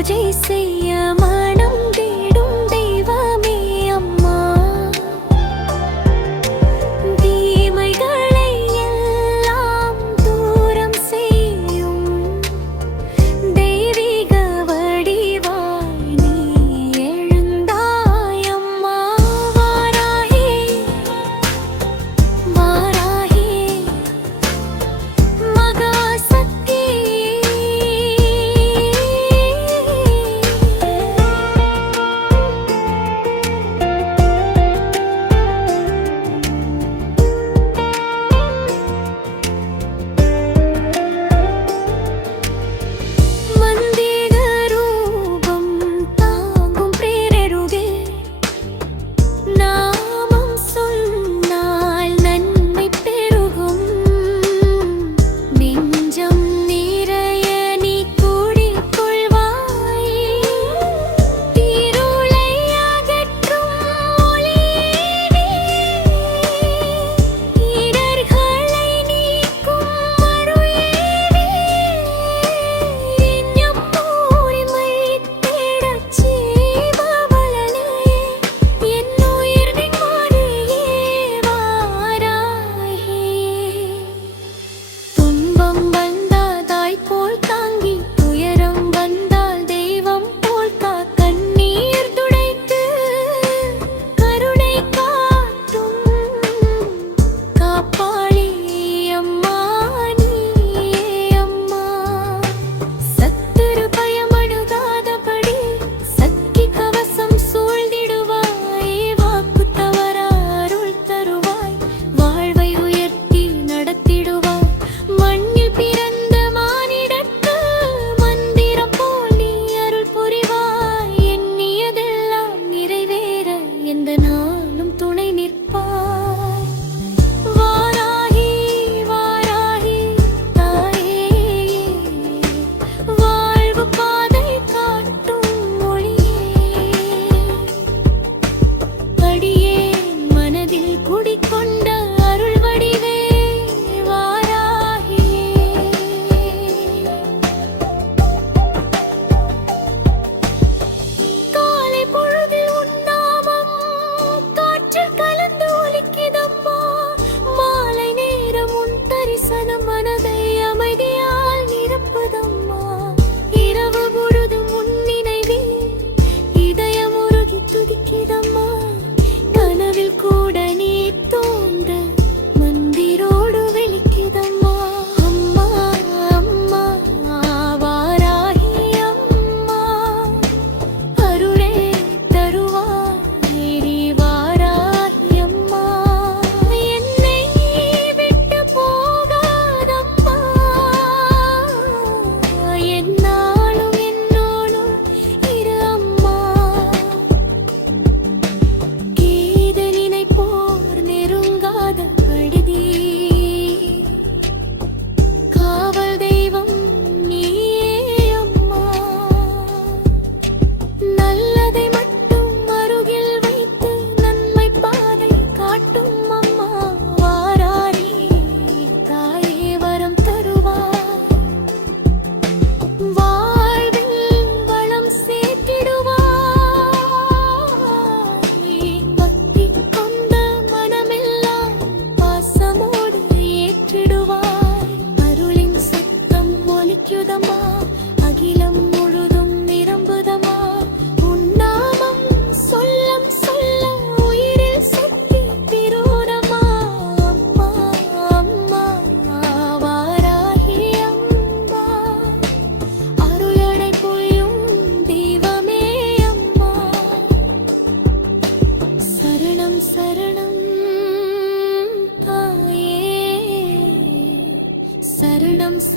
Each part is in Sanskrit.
పూజేసయ్యమా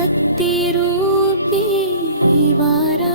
शक्तिरूपी वारा।